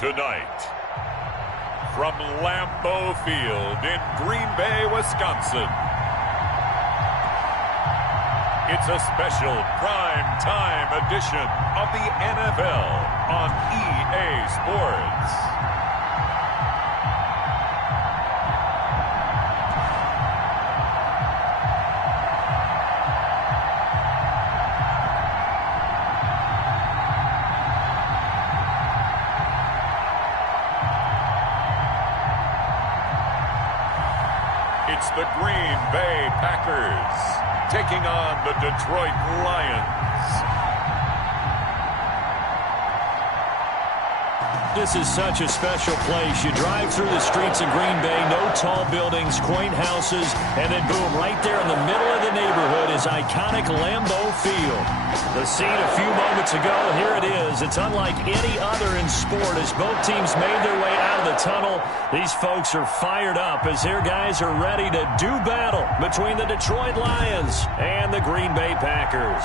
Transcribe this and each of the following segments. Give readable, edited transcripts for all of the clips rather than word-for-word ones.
Tonight, from Lambeau Field in Green Bay, Wisconsin, it's a special prime time edition of the NFL on EA Sports. It's the Green Bay Packers taking on the Detroit Lions. This is such a special place. You drive through the streets of Green Bay, no tall buildings, quaint houses, and then boom, right there in the middle of the neighborhood is iconic Lambeau Field. The scene a few moments ago, here it is. It's unlike any other in sport as both teams made their way out of the tunnel. These folks are fired up as their guys are ready to do battle between the Detroit Lions and the Green Bay Packers.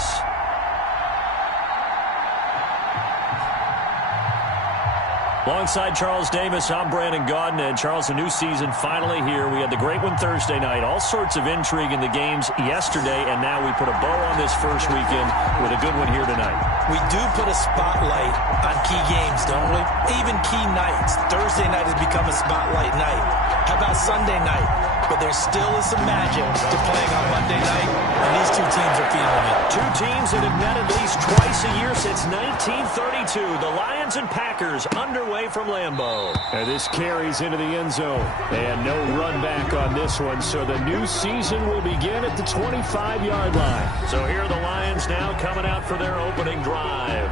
Alongside Charles Davis, I'm Brandon Gaudin. And Charles, a new season finally here. We had the great one Thursday night. All sorts of intrigue in the games yesterday, and now we put a bow on this first weekend with a good one here tonight. We do put a spotlight on key games, don't we? Even key nights. Thursday night has become a spotlight night. How about Sunday night? But there still is some magic to playing on Monday night, and these two teams are feeling it. Two teams that have met at least twice a year since 1932. The Lions and Packers underway from Lambeau. And this carries into the end zone. And no run back on this one, so the new season will begin at the 25-yard line. So here are the Lions now coming out for their opening drive.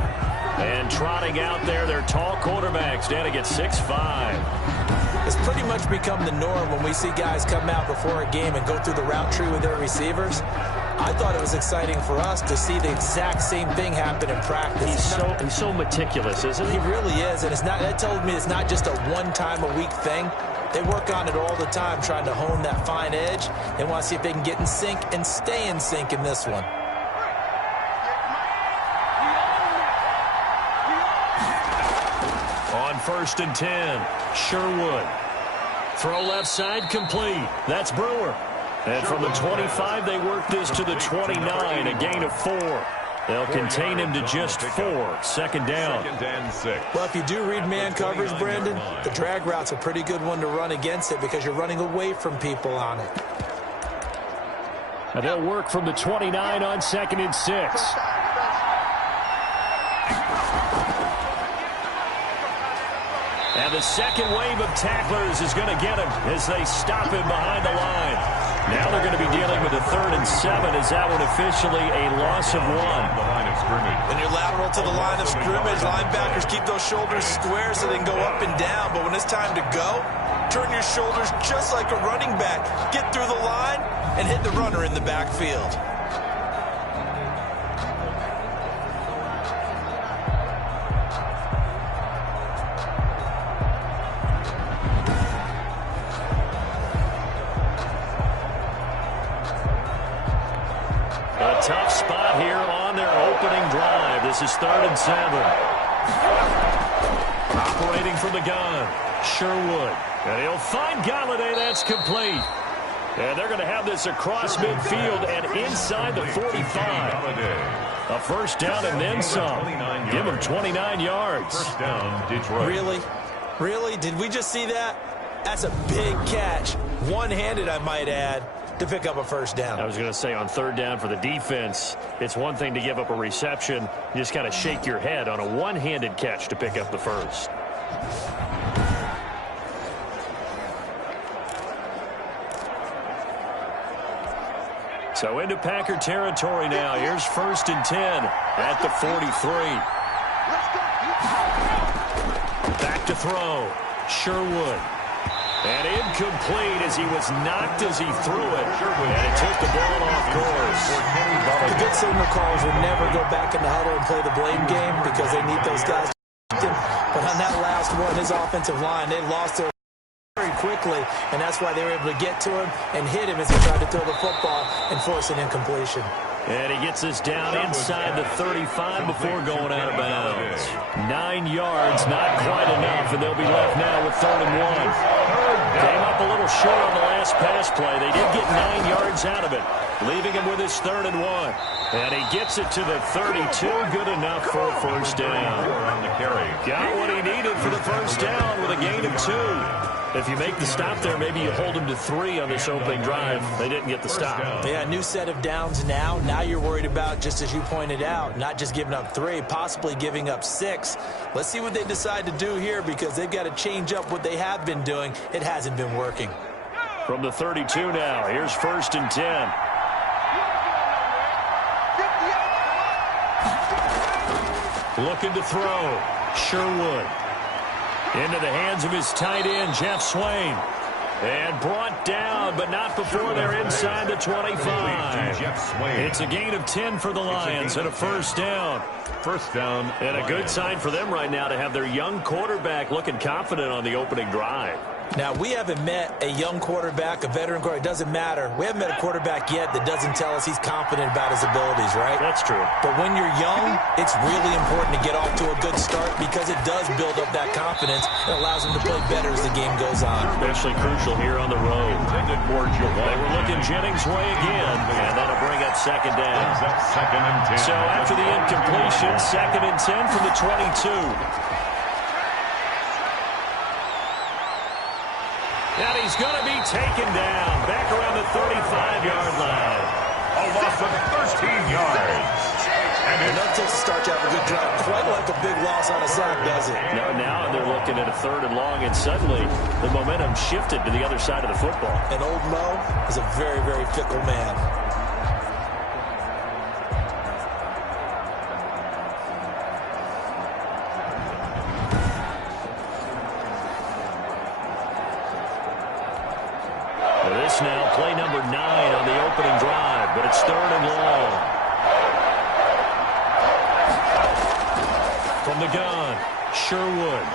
And trotting out there, their tall quarterbacks, standing at 6'5". It's pretty much become the norm when we see guys come out before a game and go through the route tree with their receivers. I thought it was exciting for us to see the exact same thing happen in practice. He's so meticulous, isn't he? He really is, and that told me it's not just a one-time-a-week thing. They work on it all the time, trying to hone that fine edge. They want to see if they can get in sync and stay in sync in this one. On 1st and 10, Sherwood. Throw left side, complete. That's Brewer. And from the 25, they work this to the 29, a gain of 4. They'll contain him to just 4. Second down. Well, if you do read man coverage, Brandon, the drag route's a pretty good one to run against it because you're running away from people on it. And they'll work from the 29 on 2nd and 6. And the second wave of tacklers is going to get him as they stop him behind the line. Now they're going to be dealing with a 3rd and 7. Is that one officially a loss of 1? The line of scrimmage. When you're lateral to the line of scrimmage, linebackers keep those shoulders square so they can go up and down. But when it's time to go, turn your shoulders just like a running back. Get through the line and hit the runner in the backfield. Tough spot here on their opening drive. This is 3rd and 7. Operating from the gun, Sherwood. And he'll find Galladay. That's complete. And they're going to have this across midfield and inside the 45. A first down and then some. Give him 29 yards. First down, Detroit. Really? Really? Did we just see that? That's a big catch. One-handed, I might add, to pick up a first down. I was going to say on 3rd down for the defense, it's one thing to give up a reception. You just kind of shake your head on a one-handed catch to pick up the first. So into Packer territory now. Here's 1st and 10 at the 43. Back to throw. Sherwood. And incomplete as he was knocked as he threw it. And it took the ball off course. The good signal callers will never go back in the huddle and play the blame game because they need those guys to him. But on that last one, his offensive line, they lost their very quickly, and that's why they were able to get to him and hit him as he tried to throw the football and force an incompletion. And he gets this down inside the 35 before going out of bounds. 9 yards, not quite enough, and they'll be left now with 3rd and 1. Came up a little short on the last pass play. They did get 9 yards out of it, leaving him with his 3rd and 1. And he gets it to the 32, good enough for a first down. Got what he needed for the first down with a gain of 2. If you make the stop there, maybe you hold him to 3 on this opening drive. They didn't get the stop. Yeah, new set of downs now. Now you're worried about, just as you pointed out, not just giving up 3, possibly giving up 6. Let's see what they decide to do here, because they've got to change up what they have been doing. It hasn't been working. From the 32 now, here's 1st and 10. Looking to throw. Sherwood. Into the hands of his tight end, Jeff Swain. And brought down, but not before they're inside the 25. It's a gain of 10 for the Lions and a first down. First down. And a good sign for them right now to have their young quarterback looking confident on the opening drive. Now, we haven't met a young quarterback, a veteran quarterback. It doesn't matter. We haven't met a quarterback yet that doesn't tell us he's confident about his abilities, right? That's true. But when you're young, it's really important to get off to a good start, because it does build up that confidence and allows him to play better as the game goes on. Especially crucial here on the road. They were looking Jennings' way again, and that'll bring up 2nd down. So after the incompletion, 2nd and 10 from the 22. And he's going to be taken down back around the 35-yard line. A loss of 13 yards. And that takes a start to have a good drive. Quite like a big loss on a sack, does it? No, now they're looking at a 3rd and long, and suddenly the momentum shifted to the other side of the football. And old Mo is a very, very fickle man. This now play number 9 on the opening drive, but it's 3rd and long. From the gun, Sherwood.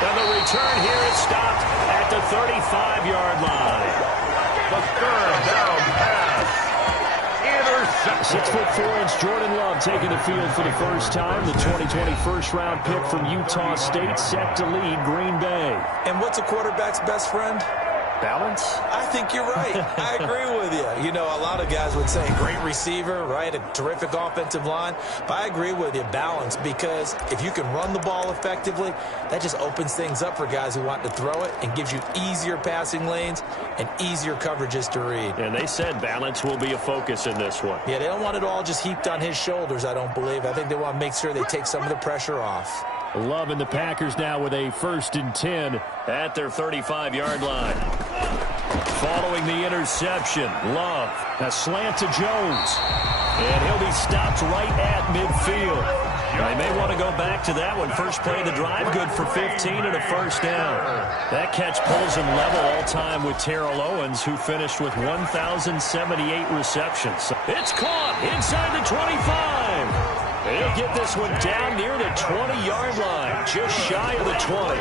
And the return here is stopped at the 35-yard line. The 3rd down pass. Interception. 6'4" Jordan Love taking the field for the first time. The 2020 first-round pick from Utah State set to lead Green Bay. And what's a quarterback's best friend? Balance? I think you're right. I agree with you. You know, a lot of guys would say great receiver, right? A terrific offensive line. But I agree with you, balance, because if you can run the ball effectively, that just opens things up for guys who want to throw it and gives you easier passing lanes and easier coverages to read. And they said balance will be a focus in this one. Yeah, they don't want it all just heaped on his shoulders, I don't believe. I think they want to make sure they take some of the pressure off. Love and the Packers now with a 1st and 10 at their 35-yard line. Following the interception, Love, a slant to Jones. And he'll be stopped right at midfield. They may want to go back to that one. First play of the drive, good for 15 and a first down. That catch pulls him level all-time with Terrell Owens, who finished with 1,078 receptions. It's caught inside the 25. He'll get this one down near the 20-yard line, just shy of the 20.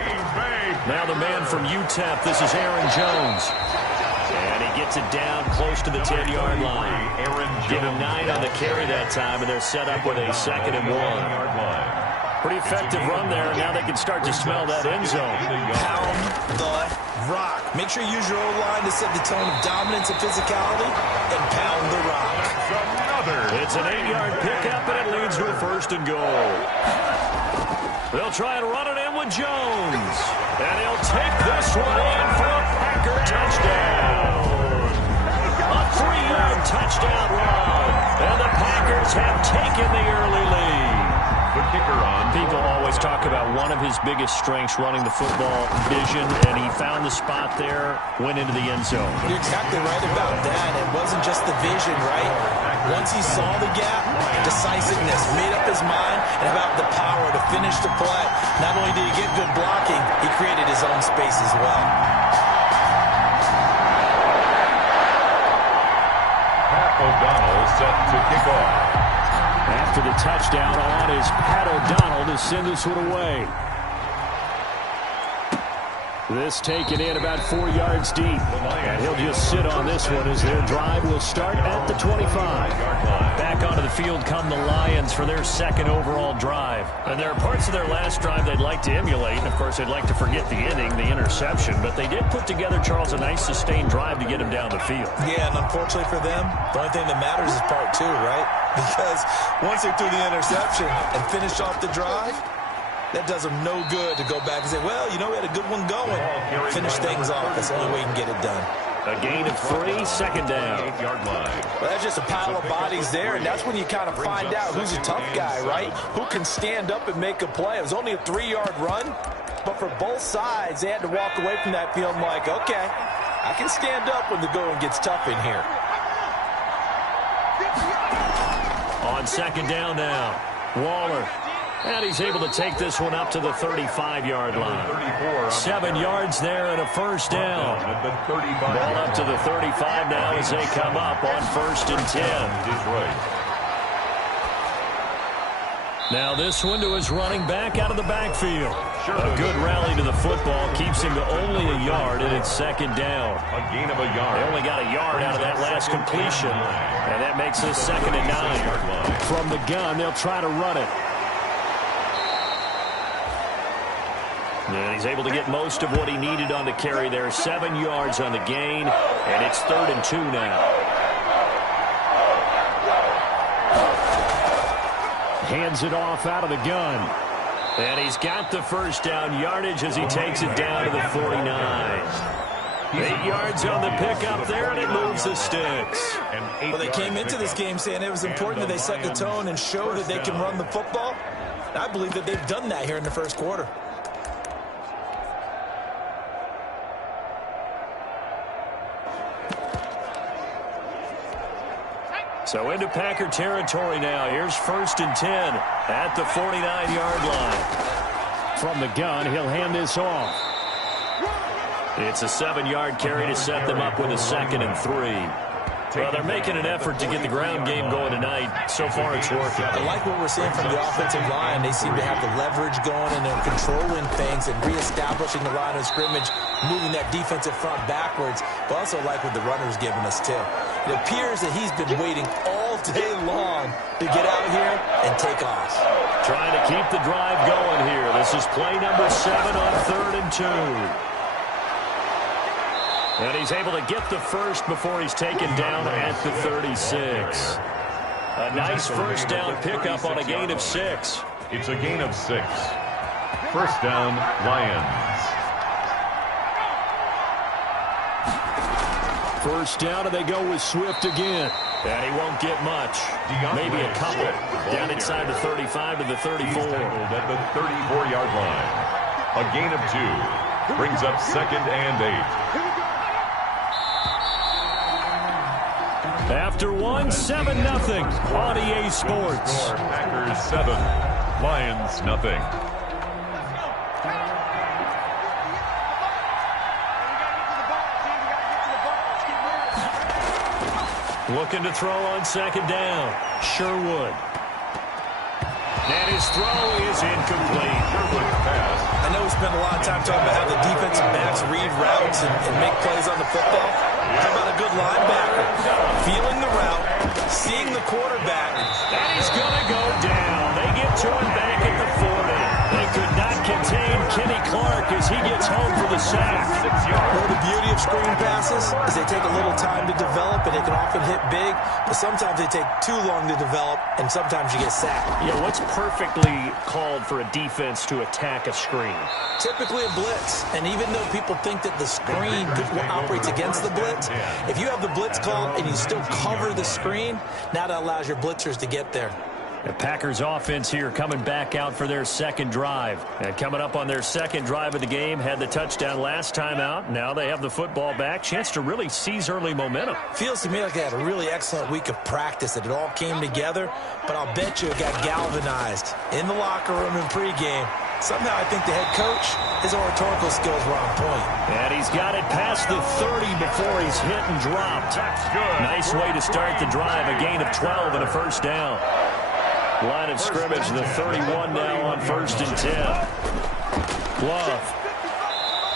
Now the man from UTEP, this is Aaron Jones. And he gets it down close to the 10-yard line. Give him 9 on the carry that time, and they're set up with a 2nd and 1. Pretty effective run there, and now they can start to smell that end zone. Pound the rock. Make sure you use your O-line to set the tone of dominance and physicality, and pound the rock. It's an 8-yard pickup, and it leads to a 1st and goal. They'll try and run it in with Jones. And he'll take this one in for a Packer touchdown. A 3-yard touchdown run. And the Packers have taken the early lead. The kicker on. People always talk about one of his biggest strengths, running the football, vision, and he found the spot there, went into the end zone. You're exactly right about that. It wasn't just the vision, right? Once he saw the gap, decisiveness, made up his mind, and about the power to finish the play. Not only did he get good blocking, he created his own space as well. Pat O'Donnell set to kick off. After the touchdown on is Pat O'Donnell to send this one away. This taken in about 4 yards deep. And he'll just sit on this one as their drive will start at the 25. Back onto the field come the Lions for their second overall drive. And there are parts of their last drive they'd like to emulate. And, of course, they'd like to forget the inning, the interception. But they did put together, Charles, a nice sustained drive to get him down the field. Yeah, and unfortunately for them, the only thing that matters is part two, right? Because once they threw the interception and finished off the drive, that does them no good to go back and say, well, you know, we had a good one going. Finish things off. That's the only way you can get it done. A gain of 3, second down. Well, that's just a pile of bodies there, and that's when you kind of find out who's a tough guy, right? Who can stand up and make a play. It was only a 3-yard run, but for both sides, they had to walk away from that feeling like, okay, I can stand up when the going gets tough in here. On second down now, Waller. And he's able to take this one up to the 35-yard line. 7 yards there and a first down. Ball up to the 35 now as they come up on 1st and 10. Now this one to his running back out of the backfield. A good rally to the football keeps him to only a yard, and it's second down. A gain of a yard. They only got a yard out of that last completion, and that makes this 2nd and 9. From the gun, they'll try to run it. And he's able to get most of what he needed on the carry there. 7 yards on the gain, and it's 3rd and 2 now. Hands it off out of the gun. And he's got the first down yardage as he takes it down to the 49. 8 yards on the pickup there, and it moves the sticks. Well, they came into this game saying it was important that they set the tone and show that they can run the football. I believe that they've done that here in the first quarter. So into Packer territory now. Here's 1st and 10 at the 49-yard line. From the gun, he'll hand this off. It's a 7-yard carry to set them up with a 2nd and 3. Well, they're making an effort to get the ground game going tonight. So far, it's working. I like what we're seeing from the offensive line. They seem to have the leverage going, and they're controlling things and reestablishing the line of scrimmage, moving that defensive front backwards. But also like what the runner's giving us, too. It appears that he's been waiting all day long to get out here and take off. Trying to keep the drive going here. This is play number 7 on 3rd and 2. And he's able to get the first before he's taken down at the 36. A nice first down pickup on a gain of 6. It's a gain of 6. First down, Lions. First down, and they go with Swift again. And he won't get much. Maybe a couple. Down inside the 35 to the 34. At the 34-yard line. A gain of 2. Brings up 2nd and 8. After 1, 7-0 on EA Sports. Packers 7, Lions nothing. Looking to throw on 2nd down. Sherwood. And his throw is incomplete. I know we spent a lot of time talking about how the defensive backs read routes and make plays on the football. How about a good linebacker? Feeling the route, seeing the quarterback. And he's going to go down. They get to him back at the 40. They could not contain Kenny Clark as he gets home for the sack. Well, the beauty of screen passes is they take a little time to develop, and they can often hit big, but sometimes they take too long to develop, and sometimes you get sacked. Yeah, what's perfectly called for a defense to attack a screen? Typically a blitz, and even though people think that the screen operates against the blitz, if you have the blitz called and you still cover the screen, now that allows your blitzers to get there. The Packers offense here coming back out for their second drive. And coming up on their second drive of the game, had the touchdown last time out. Now they have the football back. Chance to really seize early momentum. Feels to me like they had a really excellent week of practice, that it all came together. But I'll bet you it got galvanized in the locker room in pregame. Somehow I think the head coach, his oratorical skills were on point. And he's got it past the 30 before he's hit and dropped. Nice way to start the drive. A gain of 12 and a first down. Line of scrimmage, the 31 now on 1st and 10. Love.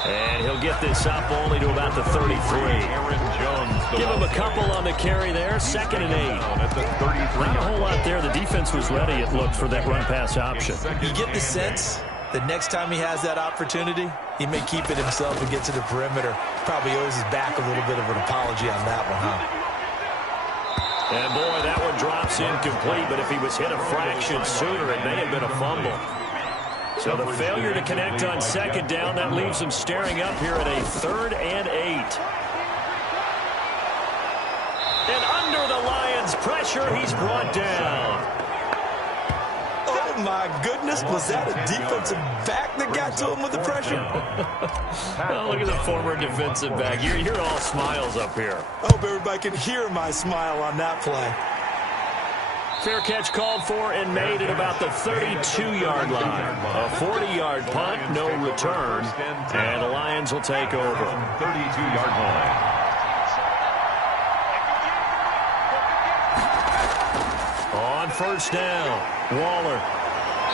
And he'll get this up only to about the 33. Give him a couple on the carry there. 2nd and 8. Not a whole lot there. The defense was ready, it looked, for that run-pass option. You get the sense that next time he has that opportunity, he may keep it himself and get to the perimeter. Probably owes his back a little bit of an apology on that one, huh? And, boy, that one drops incomplete, but if he was hit a fraction sooner, it may have been a fumble. So the failure to connect on 2nd down, that leaves him staring up here at a 3rd and 8. And under the Lions' pressure, he's brought down. Oh, my goodness. Was that a defensive back that got to him with the pressure? Oh, look at the former defensive back. You're all smiles up here. I hope everybody can hear my smile on that play. Fair catch called for and made at about the 32-yard line. A 40-yard punt, no return, and the Lions will take over. 32-yard line. On 1st down, Waller.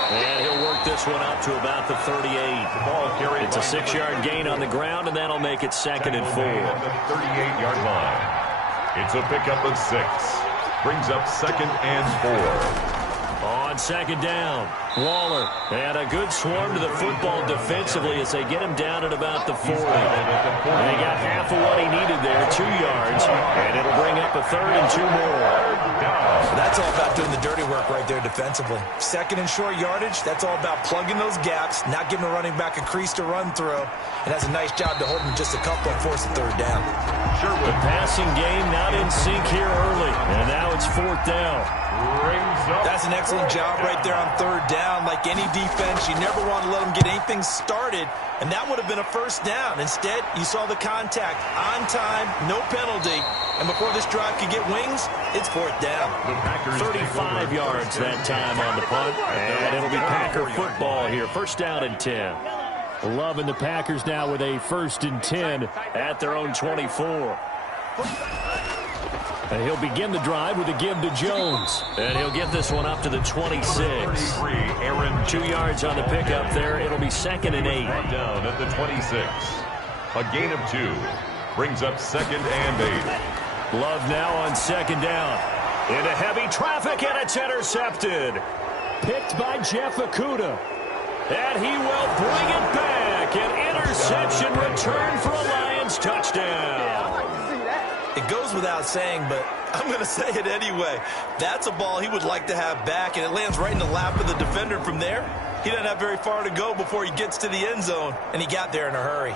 And he'll work this one up to about the 38. It's a 6-yard gain on the ground, and that'll make it 2nd and 4. The 38-yard line. It's a pickup of 6. Brings up 2nd and 4. On 2nd down, Waller. And a good swarm to the football defensively as they get him down at about the 40. And he got half of what he needed there, 2 yards. And it'll bring up a 3rd and 2 more. That's all about doing the dirty work right there defensively. 2nd and short yardage, that's all about plugging those gaps, not giving a running back a crease to run through. And that's a nice job to hold him just a couple and force the 3rd down. The passing game not in sync here early. And now it's 4th down. That's an excellent job right there on 3rd down. Like any defense, you never want to let them get anything started, and that would have been a 1st down. Instead, you saw the contact on time, no penalty, and before this drive could get wings, it's 4th down. 35 yards that time on the punt, and it'll be Packer football here. 1st down and 10. Loving the Packers now with a 1st and 10 at their own 24. And he'll begin the drive with a give to Jones. And he'll get this one up to the 26. 2 yards on the pickup there. It'll be 2nd and 8. Down at the 26. A gain of 2. Brings up 2nd and 8. Love now on 2nd down. Into heavy traffic, and it's intercepted. Picked by Jeff Okudah. And he will bring it back. An interception return for a Lions touchdown. It goes without saying, but I'm going to say it anyway. That's a ball he would like to have back, and it lands right in the lap of the defender from there. He doesn't have very far to go before he gets to the end zone, and he got there in a hurry.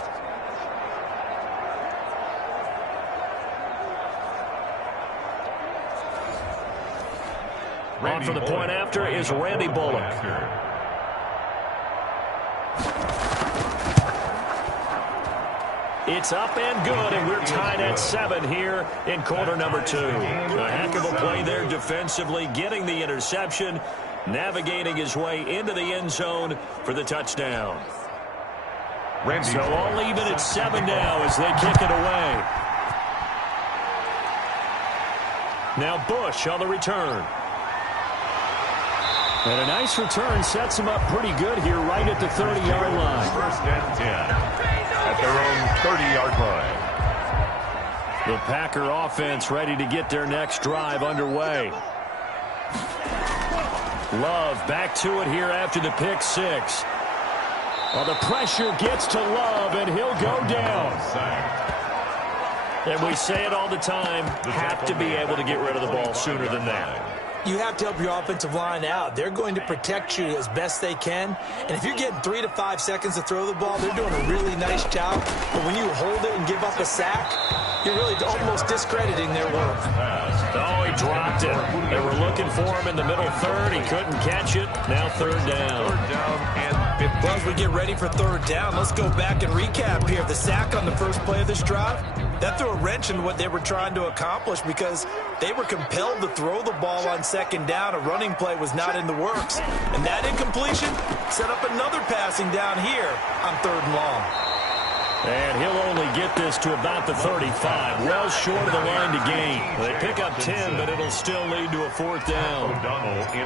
On for the point after is Randy Bullock. It's up and good, and we're tied at 7 here in quarter number 2. A heck of a play there defensively, getting the interception, navigating his way into the end zone for the touchdown. So all even at 7 now as they kick it away. Now Bush on the return. And a nice return sets him up pretty good here right at the 30-yard line. 1st and 10 at their own 30-yard line. The Packer offense ready to get their next drive underway. Love back to it here after the pick 6. Well, the pressure gets to Love, and he'll go down. And we say it all the time, have to be able to get rid of the ball sooner than that. You have to help your offensive line out. They're going to protect you as best they can. And if you're getting 3 to 5 seconds to throw the ball, they're doing a really nice job. But when you hold it and give up a sack, you're really almost discrediting their work. Oh, he dropped it. They were looking for him in the middle 3rd. He couldn't catch it. Now 3rd down. 3rd down and 15. Well, as we get ready for 3rd down, let's go back and recap here. The sack on the first play of this drive, that threw a wrench in what they were trying to accomplish because they were compelled to throw the ball on 2nd down. A running play was not in the works. And that incompletion set up another passing down here on 3rd and long. And he'll only get this to about the 35. Well short of the line to gain. They pick up 10, but it'll still lead to a 4th down.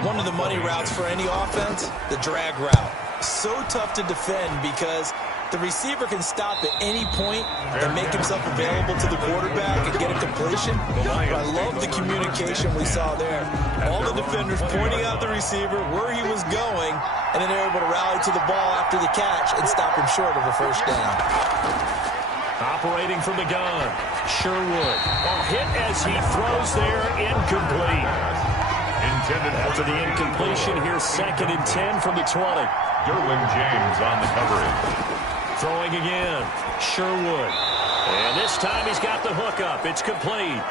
One of the money routes for any offense, the drag route. So tough to defend because The receiver can stop at any point and make himself available to the quarterback and get a completion. But I love the communication we saw there. All the defenders pointing out the receiver, where he was going, and then they're able to rally to the ball after the catch and stop him short of a first down. Operating from the gun, Sherwood. Hit as he throws there, incomplete. After the incompletion, here's 2nd and 10 from the 20. Derwin James on the coverage. Throwing again, Sherwood. And this time he's got the hookup. It's complete.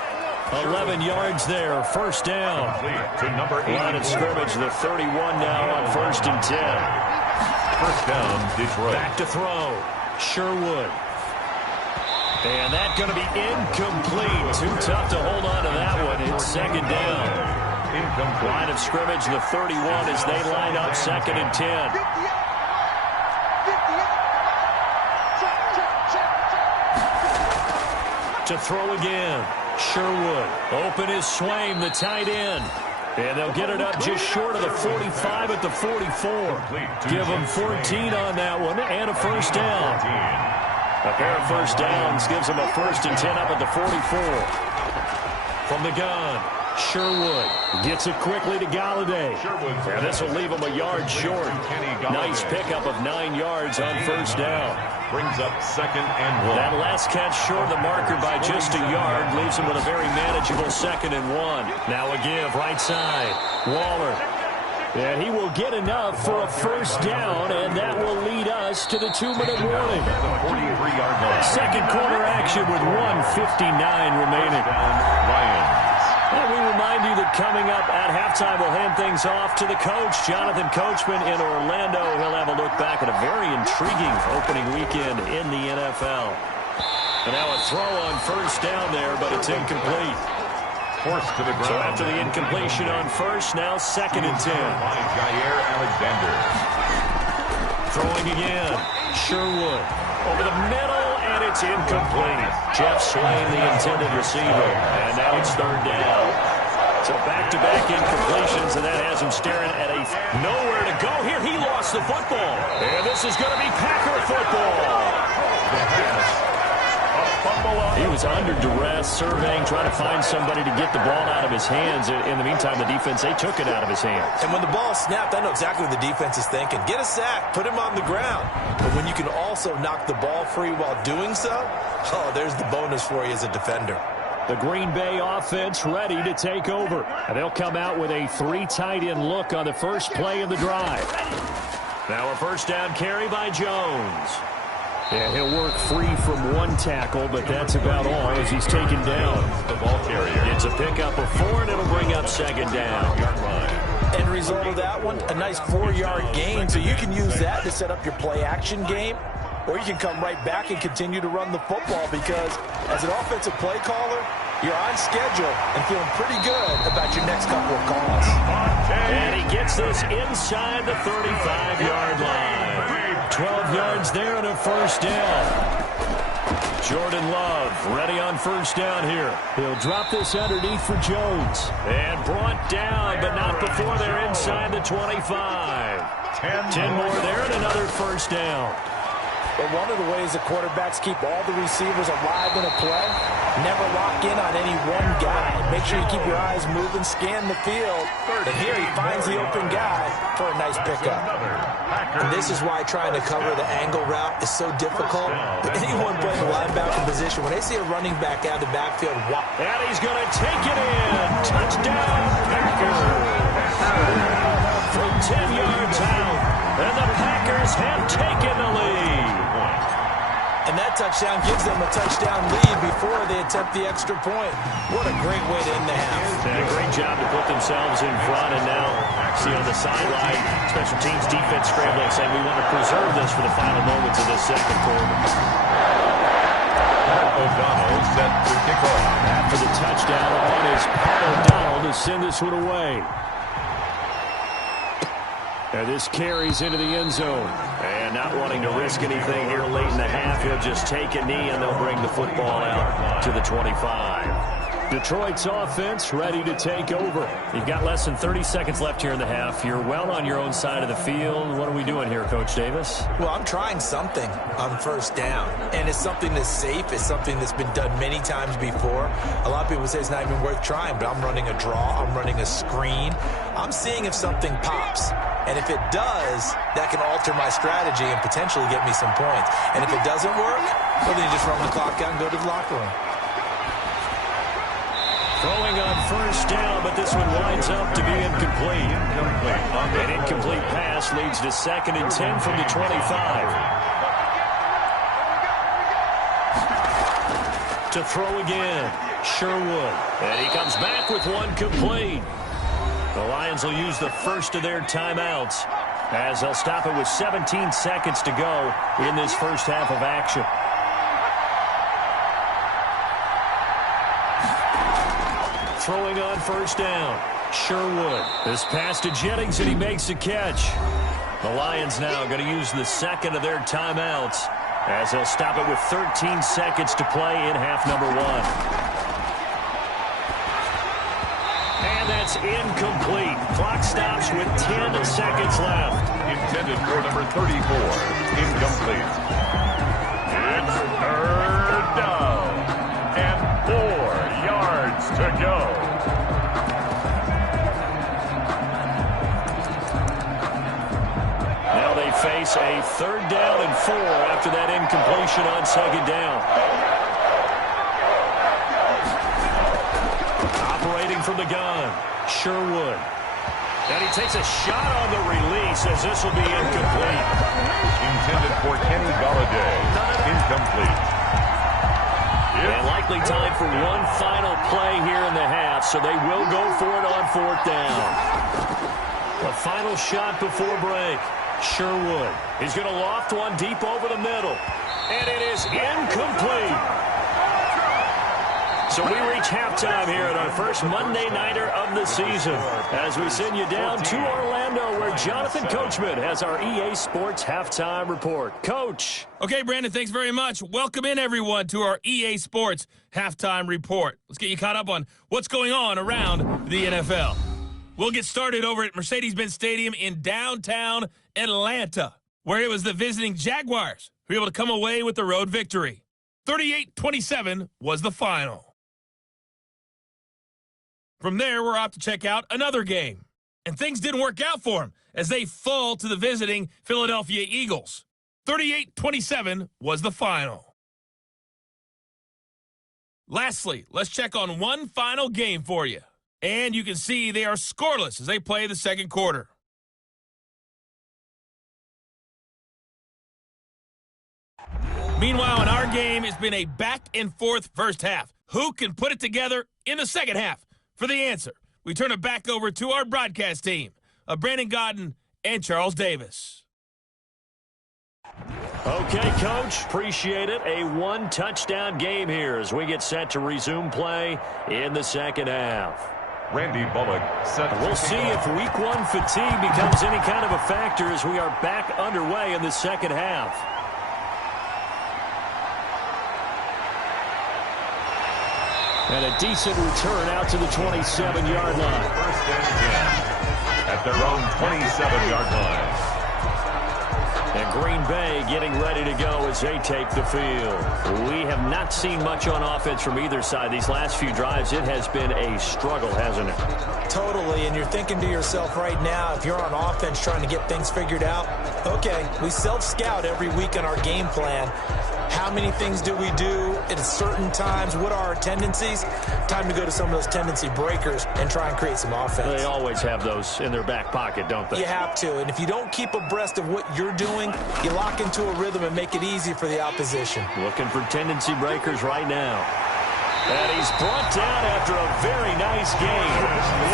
11 yards there, first down. To number 8. Line of scrimmage, the 31 now on 1st and 10. First down, Detroit. Back to throw, Sherwood. And that's going to be incomplete. Too tough to hold on to that one. It's 2nd down. Incomplete. Line of scrimmage, the 31 as they line up 2nd and 10. To throw again, Sherwood. Open is Swaim, the tight end. And they'll get it up just short of the 45 at the 44. Give them 14 on that one and a first down. A pair of first downs gives them a 1st and 10 up at the 44. From the gun, Sherwood gets it quickly to Galladay. And this will leave him a yard short. Nice pickup of 9 yards on first down. Brings up 2nd and 1. That last catch short of the marker by just a yard leaves him with a very manageable 2nd and 1. Now a give right side. Waller. And he will get enough for a first down, and that will lead us to the 2-minute warning. 43-yard line. Second quarter action with 1:59 remaining. Lions. And we remind you that coming up at halftime, we'll hand things off to the coach, Jonathan Coachman in Orlando. He'll have a look back at a very intriguing opening weekend in the NFL. And now a throw on first down there, but it's incomplete. Forced to the ground. So after the incompletion on first, now 2nd and 10. By Jair Alexander. Throwing again. Sherwood over the middle, and it's incomplete. Jeff Swaim, the intended receiver. And now it's 3rd down. So back-to-back incompletions, and that has him staring at a nowhere to go here. He lost the football. And this is going to be Packer football. He was under duress, surveying, trying to find somebody to get the ball out of his hands. In the meantime, the defense, they took it out of his hands. And when the ball snapped, I know exactly what the defense is thinking. Get a sack, put him on the ground. But when you can also knock the ball free while doing so, oh, there's the bonus for you as a defender. The Green Bay offense ready to take over. And they'll come out with a 3 tight end look on the first play of the drive. Now a first down carry by Jones. Yeah, he'll work free from 1 tackle, but that's about all as he's taken down. The ball carrier. It's a pickup of 4, and it'll bring up 2nd down. End result of that one, a nice 4-yard gain, so you can use that to set up your play-action game, or you can come right back and continue to run the football because as an offensive play caller, you're on schedule and feeling pretty good about your next couple of calls. And he gets this inside the 35-yard line. 12 yards there and a first down. Jordan Love ready on first down here. He'll drop this underneath for Jones. And brought down, but not before they're inside the 25. 10 more there and another first down. But one of the ways the quarterbacks keep all the receivers alive in a play, never lock in on any one guy. Make sure you keep your eyes moving, scan the field. And here he finds the open guy for a nice pickup. And this is why trying to cover the angle route is so difficult. But anyone playing the linebacker position, when they see a running back out of the backfield, and he's going to take it in. Touchdown, Packers. From 10 yards out. And the Packers have taken the lead. And that touchdown gives them a touchdown lead before they attempt the extra point. What a great way to end the half. And a great job to put themselves in front. And now, see on the sideline, special teams defense scrambling, saying we want to preserve this for the final moments of this second quarter. O'Donnell set to kick off. After the touchdown on is Pat O'Donnell to send this one away. And this carries into the end zone. And not wanting to risk anything here late in the half, he'll just take a knee and they'll bring the football out to the 25. Detroit's offense ready to take over. You've got less than 30 seconds left here in the half. You're well on your own side of the field. What are we doing here, Coach Davis? Well, I'm trying something on first down, and it's something that's safe. It's something that's been done many times before. A lot of people say it's not even worth trying, but I'm running a draw. I'm running a screen. I'm seeing if something pops. And if it does, that can alter my strategy and potentially get me some points. And if it doesn't work, well, then you just run the clock out and go to the locker room. Throwing on first down, but this one winds up to be incomplete. An incomplete pass leads to 2nd and 10 from the 25. To throw again, Sherwood. And he comes back with one complete. The Lions will use the first of their timeouts as they'll stop it with 17 seconds to go in this first half of action. Throwing on first down, Sherwood. This pass to Jennings, and he makes the catch. The Lions now going to use the second of their timeouts as they'll stop it with 13 seconds to play in half number 1. And that's incomplete. Clock stops with 10 seconds left. Intended for number 34. Incomplete. It's 3rd down. And 4 yards to go. Now they face a 3rd down and 4 after that incompletion on 2nd down. Operating from the gun, Sherwood. And he takes a shot on the release as this will be incomplete. Intended for Kenny Golladay. Incomplete. And likely time for one final play here in the half, so they will go for it on 4th down. The final shot before break. Sherwood. He's going to loft one deep over the middle. And it is incomplete. So we reach halftime here at our first Monday Nighter of the season as we send you down to Orlando where Jonathan Coachman has our EA Sports Halftime Report. Coach. Okay, Brandon, thanks very much. Welcome in, everyone, to our EA Sports Halftime Report. Let's get you caught up on what's going on around the NFL. We'll get started over at Mercedes-Benz Stadium in downtown Atlanta, where it was the visiting Jaguars who were able to come away with the road victory. 38-27 was the final. From there, we're off to check out another game. And things didn't work out for them as they fall to the visiting Philadelphia Eagles. 38-27 was the final. Lastly, let's check on one final game for you. And you can see they are scoreless as they play the second quarter. Meanwhile, in our game, it's been a back-and-forth first half. Who can put it together in the second half? For the answer, we turn it back over to our broadcast team of Brandon Godden and Charles Davis. Okay, Coach, appreciate it. A one-touchdown game here as we get set to resume play in the second half. Randy Bullock set. We'll see if week 1 fatigue becomes any kind of a factor as we are back underway in the second half. And a decent return out to the 27-yard line. 1st and 10 at their own 27-yard line. And Green Bay getting ready to go as they take the field. We have not seen much on offense from either side. These last few drives, it has been a struggle, hasn't it? Totally, and you're thinking to yourself right now, if you're on offense trying to get things figured out, okay, we self-scout every week on our game plan. How many things do we do at certain times? What are our tendencies? Time to go to some of those tendency breakers and try and create some offense. They always have those in their back pocket, don't they? You have to, and if you don't keep abreast of what you're doing, you lock into a rhythm and make it easy for the opposition. Looking for tendency breakers right now. And he's brought down after a very nice game.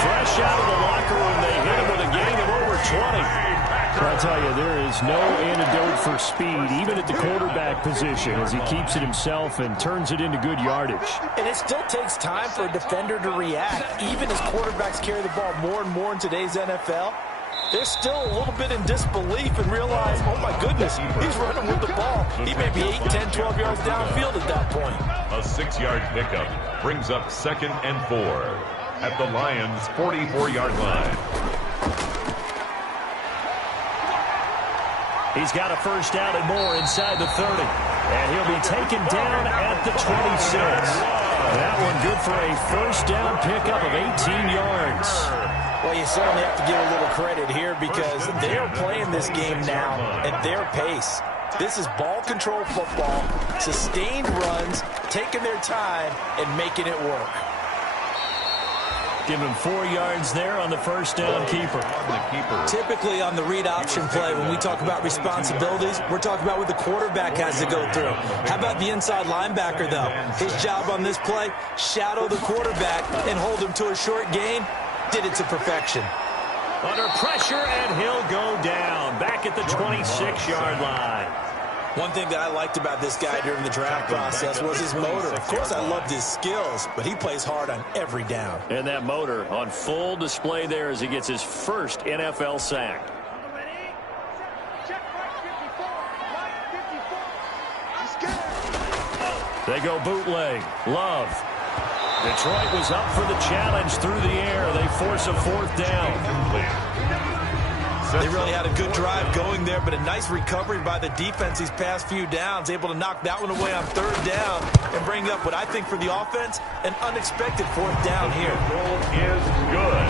Fresh out of the locker room, they hit him with a gain of over 20. I'll tell you, there is no antidote for speed, even at the quarterback position, as he keeps it himself and turns it into good yardage. And it still takes time for a defender to react. Even as quarterbacks carry the ball more and more in today's NFL, they're still a little bit in disbelief and realize, oh my goodness, he's running with the ball. He may be 8, 10, 12 yards downfield at that point. A 6-yard pickup brings up 2nd and 4 at the Lions' 44-yard line. He's got a first down and more inside the 30. And he'll be taken down at the 26. That one good for a first down pickup of 18 yards. Well, you certainly have to give a little credit here because they are playing this game now at their pace. This is ball control football, sustained runs, taking their time, and making it work. Give him 4 yards there on the first down keeper. Typically on the read option play, when we talk about responsibilities, we're talking about what the quarterback has to go through. How about the inside linebacker, though? His job on this play, shadow the quarterback and hold him to a short gain. Did it to perfection. Under pressure, and he'll go down. Back at the 26-yard line. One thing that I liked about this guy during the draft process was his motor. Of course, I loved his skills, but he plays hard on every down. And that motor on full display there as he gets his first NFL sack. They go bootleg. Love. Detroit was up for the challenge through the air. They force a 4th down. They really had a good drive going there, but a nice recovery by the defense these past few downs, able to knock that one away on 3rd down and bring up what I think for the offense, an unexpected 4th down here. Goal is good.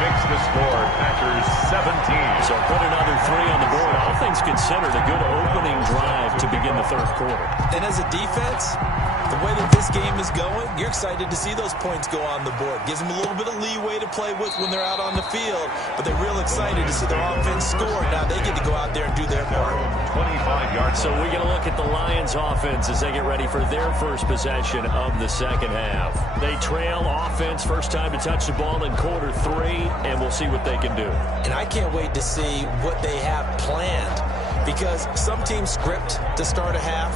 Makes the score Packers 17. So put another 3 on the board. All things considered, a good opening drive to begin the 3rd quarter. And as a defense, the way that this game is going, you're excited to see those points go on the board. Gives them a little bit of leeway to play with when they're out on the field, but they're real excited to see their offense score. Now they get to go out there and do their part. 25 yards. So we're going to look at the Lions offense as they get ready for their first possession of the second half. They trail offense, first time to touch the ball in quarter 3, and we'll see what they can do. And I can't wait to see what they have planned, because some teams script to start a half.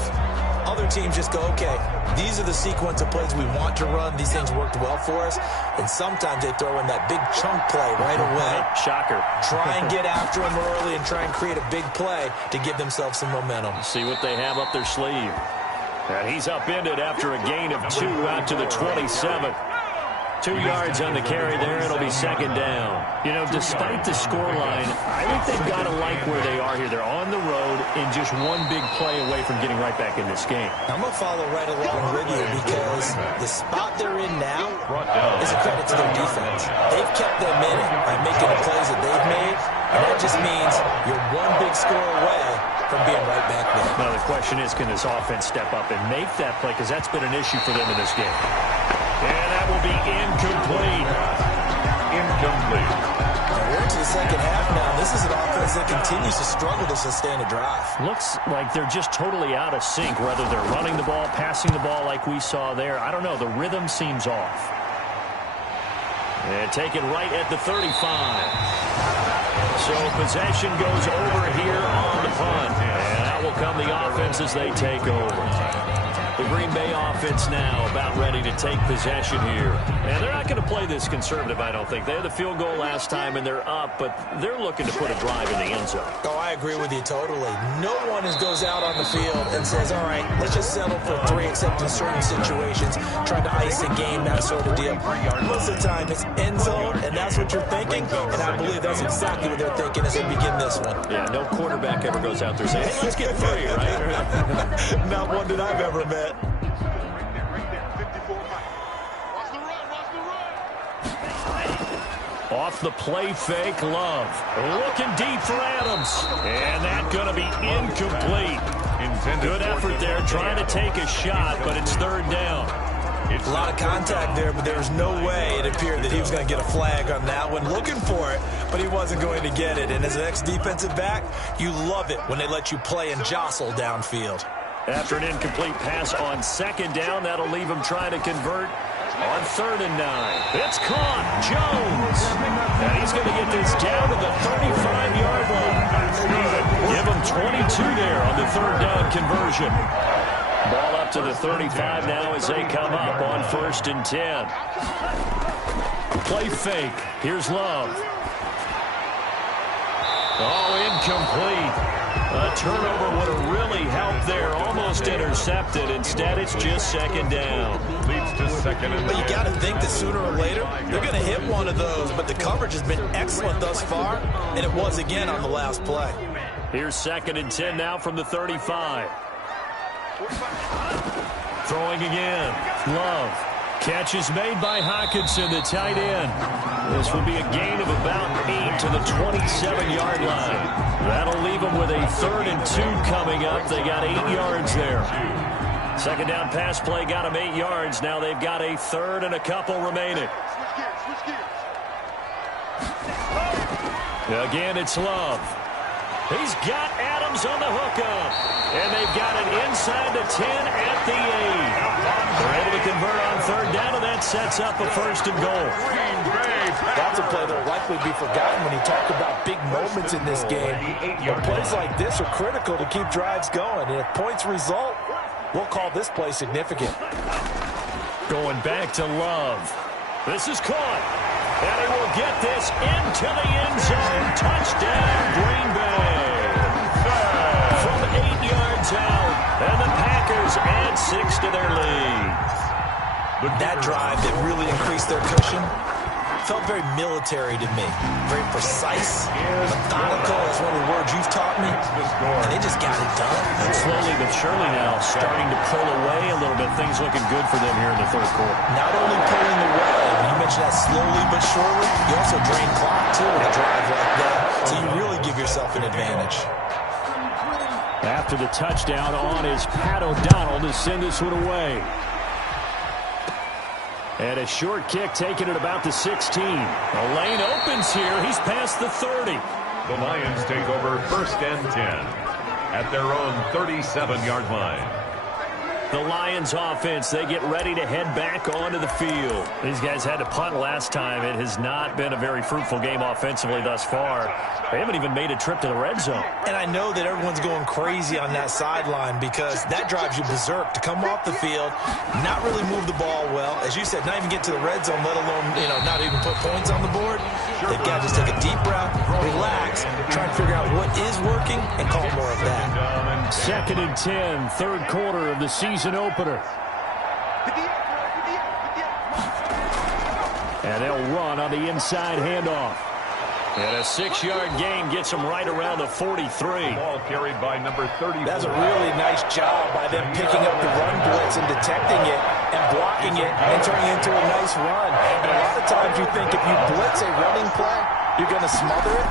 Other teams just go, okay, these are the sequence of plays we want to run. These things worked well for us. And sometimes they throw in that big chunk play right away. Shocker. Try and get after them early and try and create a big play to give themselves some momentum. See what they have up their sleeve. And he's upended after a gain of 2 out to the 27. 2 yards on the carry there. It'll be 2nd down. You know, despite the scoreline, I think they've got to like where they are here. They're on the road and just one big play away from getting right back in this game. I'm going to follow right along with you because the spot they're in now is a credit to their defense. They've kept them in it by making the plays that they've made, and that just means you're one big score away from being right back there. Now, the question is, can this offense step up and make that play? Because that's been an issue for them in this game. And that will be incomplete. Incomplete. We're into the second half now. This is an offense that continues to struggle to sustain a drive. Looks like they're just totally out of sync, whether they're running the ball, passing the ball like we saw there. I don't know. The rhythm seems off. And taken right at the 35. So possession goes over here on the punt. And out will come the offense as they take over. The Green Bay offense now about ready to take possession here. And they're not going to play this conservative, I don't think. They had the field goal last time, and they're up, but they're looking to put a drive in the end zone. Oh, I agree with you totally. No one goes out on the field and says, all right, let's just settle for 3, except in certain situations, trying to ice a game, that sort of deal. Most of the time, it's end zone, and that's what you're thinking, and I believe that's exactly what they're thinking as they begin this one. Yeah, no quarterback ever goes out there saying, hey, let's get 3, right? Not one that I've ever met. Off the play fake, Love. Looking deep for Adams. And that's going to be incomplete. Good effort there, trying to take a shot, but it's 3rd down. A lot of contact there, but there was no way it appeared that he was going to get a flag on that one. Looking for it, but he wasn't going to get it. And as an ex-defensive back, you love it when they let you play and jostle downfield. After an incomplete pass on 2nd down, that'll leave him trying to convert on 3rd and 9. It's caught. Jones. And he's going to get this down to the 35-yard line. Give him 22 there on the 3rd down conversion. Ball up to the 35 now as they come up on 1st and 10. Play fake. Here's Love. Oh, incomplete. A turnover would have really helped there. Almost intercepted. Instead, it's just second down. Leads to second and 10. But you got to think that sooner or later, they're going to hit one of those. But the coverage has been excellent thus far, and it was again on the last play. Here's second and 10 now from the 35. Throwing again. Love. Catch is made by Hawkinson, the tight end. This will be a gain of about 8 to the 27-yard line. That'll leave them with a 3rd and 2 coming up. They got 8 yards there. Second down pass play got them 8 yards. Now they've got a 3rd and a couple remaining. Again, it's Love. He's got Adams on the hookup. And they've got it inside the 10 at the 8. They're able to convert on 3rd down, and that sets up a 1st and goal. That's a play that will likely be forgotten when you talk about big moments in this game. But plays like this are critical to keep drives going. And if points result, we'll call this play significant. Going back to Love. This is caught. And he will get this into the end zone. Touchdown, Green Bay. From 8 yards out. And the Packers add 6 to their lead. That drive that really increased their cushion felt very military to me. Very precise, methodical. That's one of the words you've taught me. And they just got it done. And slowly but surely now starting to pull away a little bit. Things looking good for them here in the 3rd quarter. Not only pulling away, but you mentioned that slowly but surely, you also drain clock too with a drive like that. So you really give yourself an advantage. After the touchdown on is Pat O'Donnell to send this one away. And a short kick taken at about the 16. A lane opens here. He's past the 30. The Lions take over 1st and 10 at their own 37-yard line. The Lions offense, they get ready to head back onto the field. These guys had to punt last time. It has not been a very fruitful game offensively thus far. They haven't even made a trip to the red zone. And I know that everyone's going crazy on that sideline because that drives you berserk to come off the field, not really move the ball well. As you said, not even get to the red zone, let alone, not even put points on the board. They've got to just take a deep breath, relax, try and figure out what is working, and call more of that. 2nd and 10, 3rd quarter of the season opener. And they'll run on the inside handoff. And a 6-yard gain gets them right around the 43. Ball carried by number 34. That's a really nice job by them picking up the run blitz and detecting it and blocking it and turning it into a nice run. And a lot of times you think if you blitz a running play, you're going to smother it.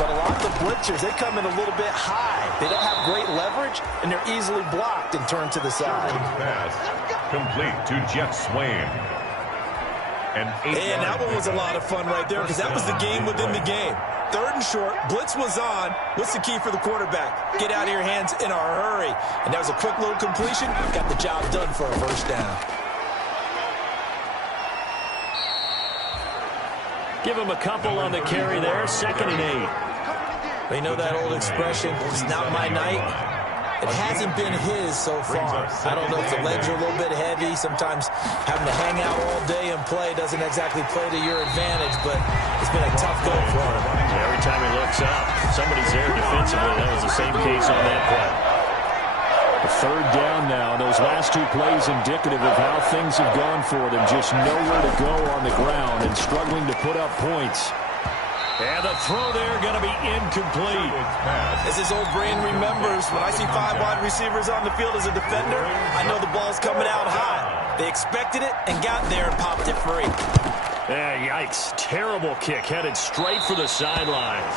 But a lot of the blitzers, they come in a little bit high. They don't have great leverage, and they're easily blocked and turned to the side. Pass complete to Jeff Swain. And that one was a lot of fun right there because that was the game within the game. 3rd and short, blitz was on. What's the key for the quarterback? Get out of your hands in a hurry. And that was a quick little completion. Got the job done for a 1st down. Give him a couple on the carry there. 2nd and 8. They know that old expression, it's not my night. It hasn't been his so far. I don't know if the legs are a little bit heavy. Sometimes having to hang out all day and play doesn't exactly play to your advantage, but it's been a tough go for him. Yeah, every time he looks up, somebody's there defensively. That was the same case on that play. A 3rd down now. Those last 2 plays indicative of how things have gone for them. Just nowhere to go on the ground and struggling to put up points. And the throw there going to be incomplete. As his old brain remembers, when I see 5 wide receivers on the field as a defender, I know the ball's coming out high. They expected it and got there and popped it free. Yeah, yikes. Terrible kick headed straight for the sidelines.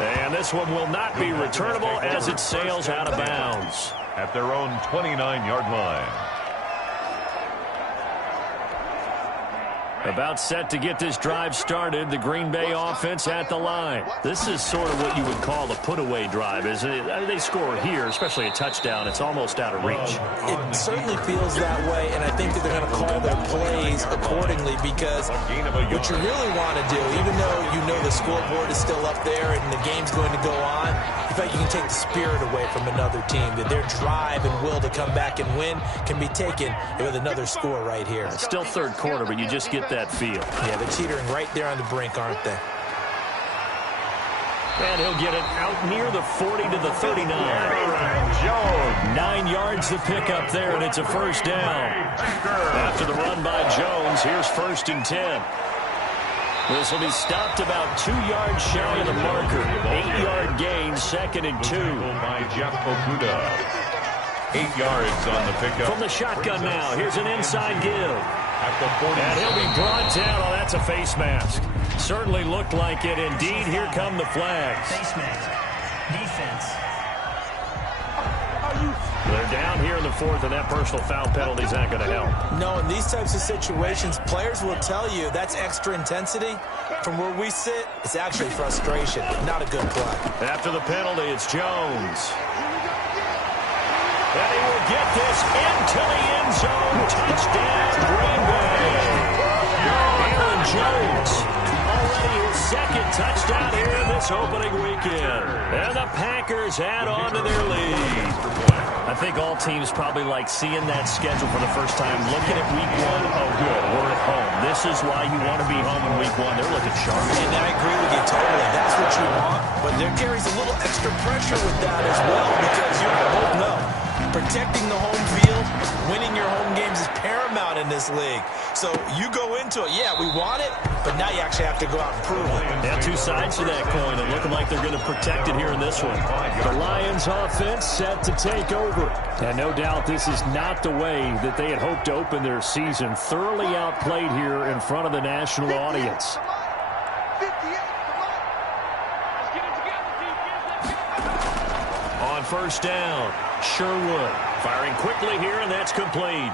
And this one will not be returnable as it sails out of bounds. At their own 29-yard line. About set to get this drive started, the Green Bay offense at the line. This is sort of what you would call a put-away drive, isn't it? They score here, especially a touchdown. It's almost out of reach. It certainly feels that way, and I think that they're going to call their plays accordingly because what you really want to do, even though you know the scoreboard is still up there and the game's going to go on, in fact, you can take the spirit away from another team, that their drive and will to come back and win can be taken with another score right here. It's still 3rd quarter, but you just get that feel. Yeah, they're teetering right there on the brink, aren't they? And he'll get it out near the 40 to the 39. 9 yards to pick up there, and it's a first down. After the run by Jones, here's 1st and 10. This will be stopped about 2 yards shy of the marker. 8-yard gain, 2nd and 2. By Jeff Okuda. 8 yards on the pickup. From the shotgun now, here's an inside give. At the 40. And he'll be brought down. Oh, that's a face mask. Certainly looked like it. Indeed, here come the flags. Face mask. Defense. They're down here in the 4th, and that personal foul penalty is not going to help. No, in these types of situations, players will tell you that's extra intensity. From where we sit, it's actually frustration. Not a good play. After the penalty, it's Jones. And he will get this into the end zone. Touchdown, Green Bay. Aaron Jones. Already his 2nd touchdown here in this opening weekend. And the Packers add on to their lead. I think all teams probably like seeing that schedule for the first time, looking at week 1. Oh, good, we're at home. This is why you want to be home in week 1. They're looking sharp. And I agree with you totally. That's what you want. But there carries a little extra pressure with that as well, because you both know protecting the home field, winning your home games is paramount in this league. So you go into it, yeah, we want it, but now you actually have to go out and prove it. Yeah, 2 sides to that coin, and looking like they're going to protect it here in this one. The Lions offense set to take over. And no doubt this is not the way that they had hoped to open their season. Thoroughly outplayed here in front of the national audience. On 1st down, Sherwood firing quickly here, and that's complete.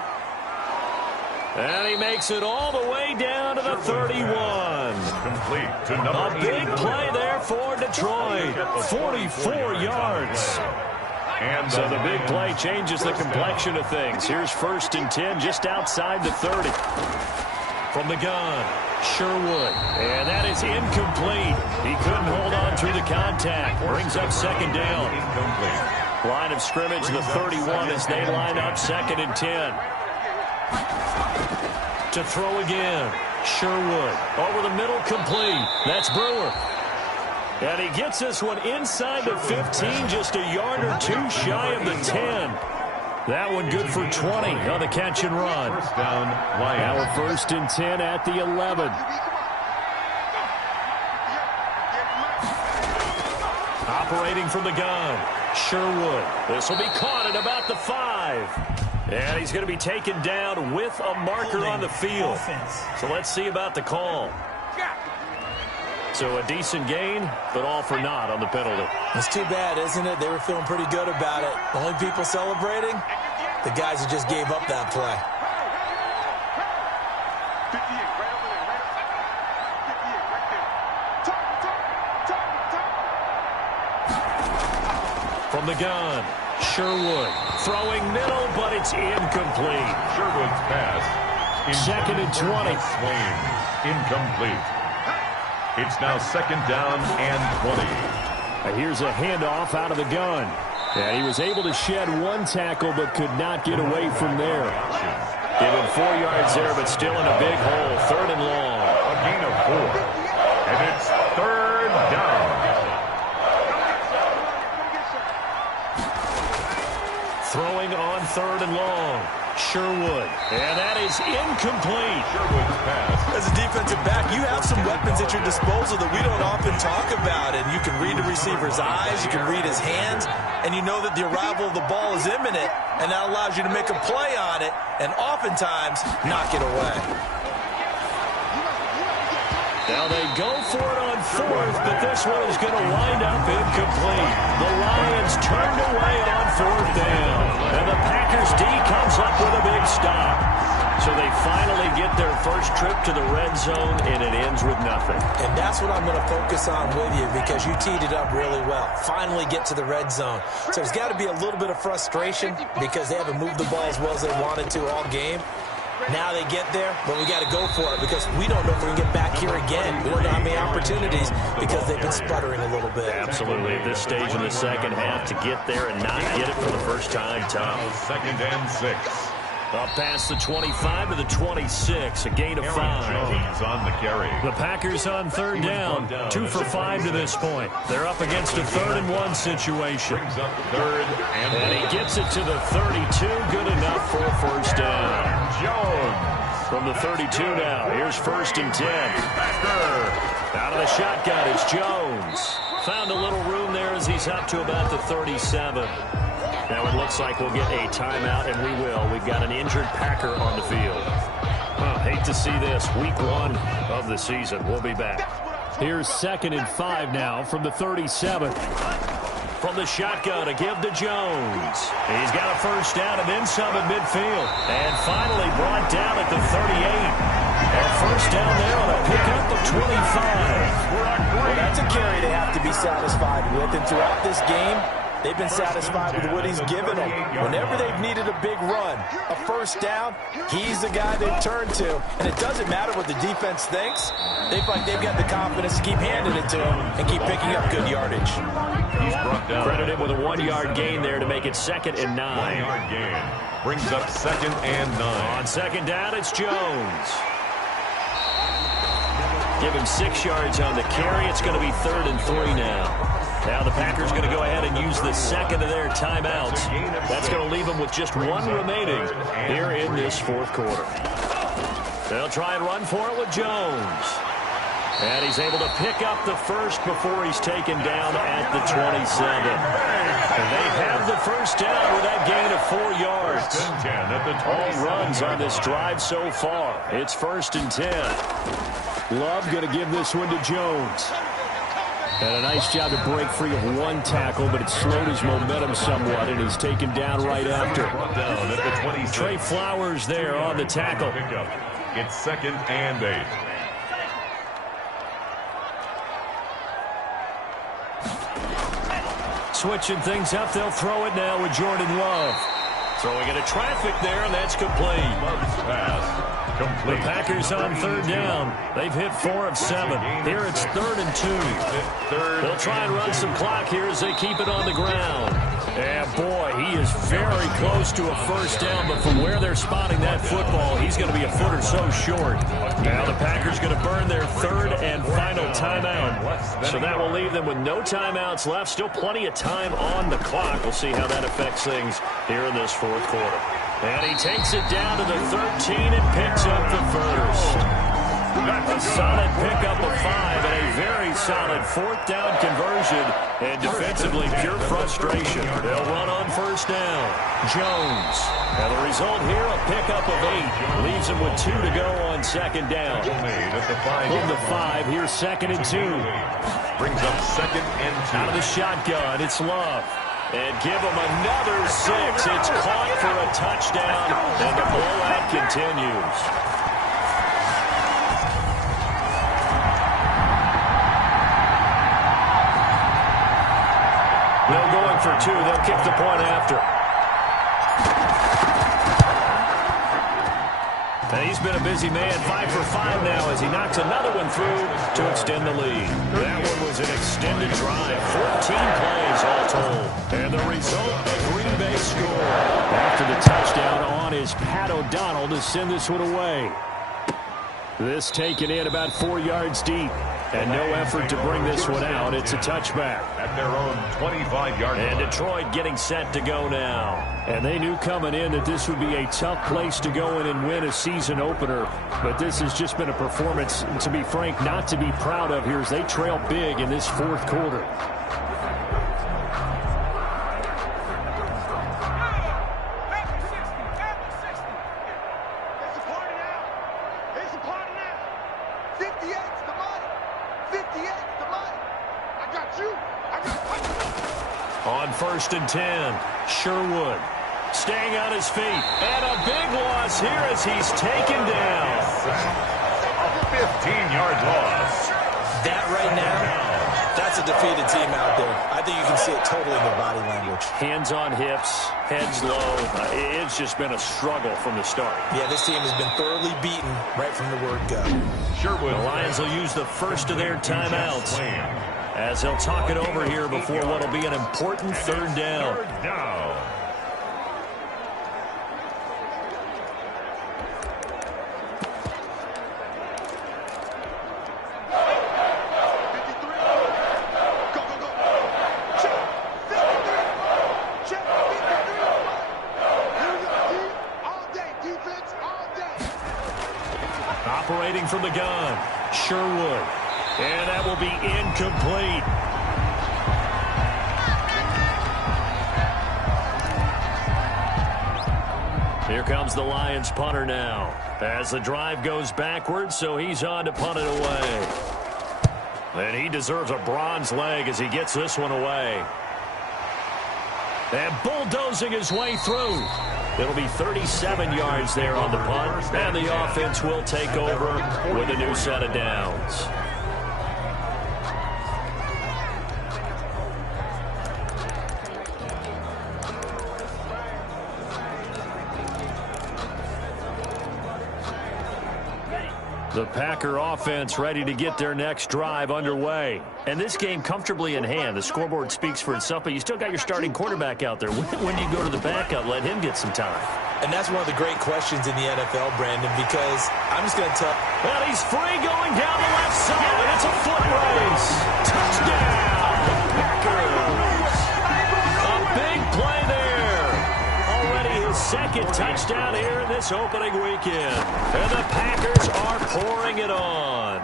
And he makes it all the way down to the 31. Complete to number A big play there for Detroit. 44 yards. And So the big play changes the complexion of things. Here's 1st and 10 just outside the 30. From the gun, Sherwood. And that is incomplete. He couldn't hold on through the contact. Brings up 2nd down. incomplete. Line of scrimmage, the 31 as they line up 2nd and 10. To throw again, Sherwood. Over the middle, complete. That's Brewer. And he gets this one inside the 15, just a yard or 2 shy of the 10. That one good for 20 on the catch and run. First down, Lions. Now we're 1st and 10 at the 11. Operating from the gun, Sherwood. This will be caught at about the 5. And he's going to be taken down with a marker on the field. So let's see about the call. So a decent gain, but all for naught on the penalty. It's too bad, isn't it? They were feeling pretty good about it. The only people celebrating, the guys who just gave up that play. From the gun, Sherwood. Throwing middle, but it's incomplete. Sherwood's pass. 2nd and 20. Swain. Incomplete. It's now 2nd down and 20. Here's a handoff out of the gun. And he was able to shed 1 tackle, but could not get away from there. Give him 4 yards there, but still in a big hole. 3rd and long. A gain of 4. And it's 3rd down. Throwing on 3rd and long. Sherwood. And that is incomplete. Sherwood's pass. As a defensive back, you have some weapons at your disposal that we don't often talk about. And you can read the receiver's eyes, you can read his hands, and you know that the arrival of the ball is imminent, and that allows you to make a play on it and oftentimes knock it away. Now they go for it on 4th, but this one is going to wind up incomplete. The Lions turned away on 4th down. And the Packers D comes up with a big stop. So they finally get their first trip to the red zone, and it ends with nothing. And that's what I'm going to focus on with you, because you teed it up really well. Finally get to the red zone. So there's got to be a little bit of frustration because they haven't moved the ball as well as they wanted to all game. Now they get there, but we got to go for it because we don't know if we can get back here again. We don't know how many opportunities because they've been sputtering a little bit. Absolutely. At this stage in the second half, to get there and not get it for the first time, tough. 2nd and 6. Up past the 25 to the 26, a gain of 5. Jones on the carry. The Packers on third down, 2 for 5 to this point. They're up against a 3rd-and-1 situation. Brings up third And he gets it to the 32, good enough for a first down. Jones. From the 32 now, here's 1st and 10. Packer. Out of the shotgun is Jones. Found a little room there as he's up to about the 37. Now it looks like we'll get a timeout, and we will. We've got an injured Packer on the field. Hate to see this. Week 1 of the season. We'll be back. Here's 2nd and 5 now from the 37. From the shotgun, a give to Jones. He's got a first down and then some at midfield. And finally brought down at the 38. And first down there on a pickup of 25. Well, that's a carry they have to be satisfied with. And throughout this game, they've been satisfied with what he's given them. Whenever they've needed a big run, a first down, he's the guy they turn to. And it doesn't matter what the defense thinks. They feel like they've got the confidence to keep handing it to him and keep picking up good yardage. He's brought down. Credit him with a 1-yard gain there to make it 2nd and 9. 1-yard gain. Brings up 2nd and 9. On 2nd down, it's Jones. Give him 6 yards on the carry. It's going to be 3rd and 3 now. Now the Packers going to go ahead and use the 2nd of their timeouts. That's going to leave them with just 1 remaining here in this 4th quarter. They'll try and run for it with Jones. And he's able to pick up the first before he's taken down at the 27. And they have the first down with that gain of 4 yards. All runs on this drive so far. It's 1st and 10. Love going to give this one to Jones. And a nice job to break free of 1 tackle, but it slowed his momentum somewhat, and he's taken down right after. Trey Flowers there on the tackle. It's 2nd and 8. Switching things up, they'll throw it now with Jordan Love. Throwing into traffic there, and that's complete. Love's pass. The Packers on 3rd down. They've hit 4 of 7. Here it's 3rd and 2. They'll try and run some clock here as they keep it on the ground. And boy, he is very close to a first down, but from where they're spotting that football, he's going to be a foot or so short. Now the Packers going to burn their 3rd and final timeout. So that will leave them with no timeouts left. Still plenty of time on the clock. We'll see how that affects things here in this 4th quarter. And he takes it down to the 13 and picks up the first. A solid pickup of 5 and a very solid 4th down conversion. And defensively, pure frustration. They'll run on first down. Jones. And the result here, a pickup of 8. Leaves him with 2 to go on 2nd down. From the 5, here's 2nd and 2. Brings up 2nd and 2. Out of the shotgun, it's Love. And give him another 6. It's caught for a touchdown, and the blowout continues. They're going for 2. They'll kick the point after. And he's been a busy man, 5 for 5 now as he knocks another one through to extend the lead. That one was an extended drive, 14 plays all told. And the result, a Green Bay score. After the touchdown on is Pat O'Donnell to send this one away. This taken in about 4 yards deep. And no effort to bring this one out. It's a touchback. At their own 25-yard line. And Detroit getting set to go now. And they knew coming in that this would be a tough place to go in and win a season opener. But this has just been a performance, to be frank, not to be proud of here as they trail big in this 4th quarter. On 1st and 10, Sherwood staying on his feet. And a big loss here as he's taken down. A 15-yard loss. That right now, that's a defeated team out there. I think you can see it totally in their body language. Hands on hips, heads low. It's just been a struggle from the start. Yeah, this team has been thoroughly beaten right from the word go. Sherwood. The Lions will use the first of their timeouts as they'll talk it over here before what will be an important 3rd down. operating from the gun. Sherwood. And that will be incomplete. Here comes the Lions punter now. As the drive goes backwards, so he's on to punt it away. And he deserves a bronze leg as he gets this one away. And bulldozing his way through. It'll be 37 yards there on the punt. And the offense will take over with a new set of downs. The Packer offense ready to get their next drive underway. And this game comfortably in hand. The scoreboard speaks for itself, but you still got your starting quarterback out there. When do you go to the backup, let him get some time? And that's one of the great questions in the NFL, Brandon, because I'm just going to tell... Well, he's free going down the left side. It's a foot race. Touchdown, Packers. A big play there. Already his second touchdown here in this opening weekend. And the Packers are pouring it on.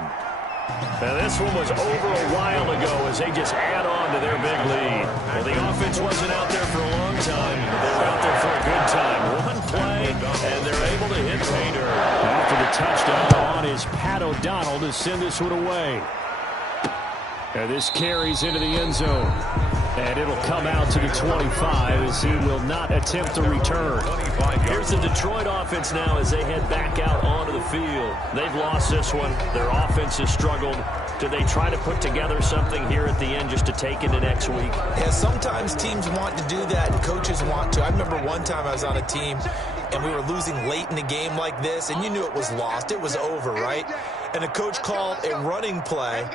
Now, this one was over a while ago as they just add on to their big lead. Well, the offense wasn't out there for a long time, but they were out there for a good time. One play, and they're able to hit Painter. After the touchdown on is Pat O'Donnell to send this one away. And this carries into the end zone. And it'll come out to the 25 as he will not attempt to return. Here's the Detroit offense now as they head back out onto the field. They've lost this one. Their offense has struggled. Do they try to put together something here at the end just to take into next week? Yeah, sometimes teams want to do that and coaches want to. I remember one time I was on a team and we were losing late in a game like this, and you knew it was lost. It was over, right? And the coach called a running play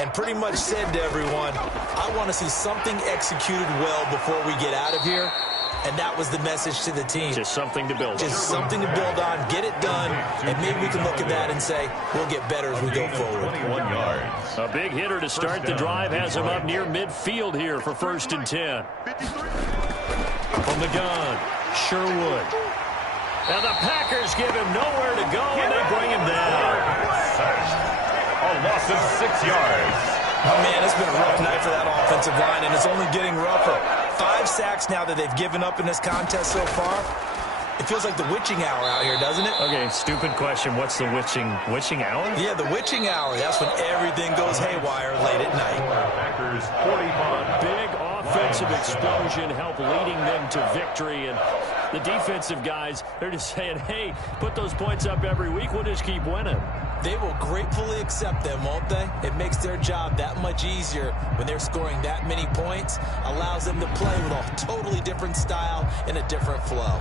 and pretty much said to everyone, I want to see something executed well before we get out of here. And that was the message to the team. Just something to build on. Just something to build on, get it done, and maybe we can look at that and say, we'll get better as we go forward. 21 yards. A big hitter to start the drive has him up near midfield here for 1st and 10. From the gun, Sherwood. And the Packers give him nowhere to go, and they bring him down. A loss of 6 yards. Oh, man, it's been a rough night for that offensive line, and it's only getting rougher. 5 sacks now that they've given up in this contest so far. It feels like the witching hour out here, doesn't it? Okay, stupid question. What's the witching hour? Yeah, the witching hour. That's when everything goes haywire late at night. Packers 45. Big offensive explosion helped leading them to victory, and the defensive guys, they're just saying, hey, put those points up every week. We'll just keep winning. They will gratefully accept them, won't they? It makes their job that much easier when they're scoring that many points. Allows them to play with a totally different style and a different flow.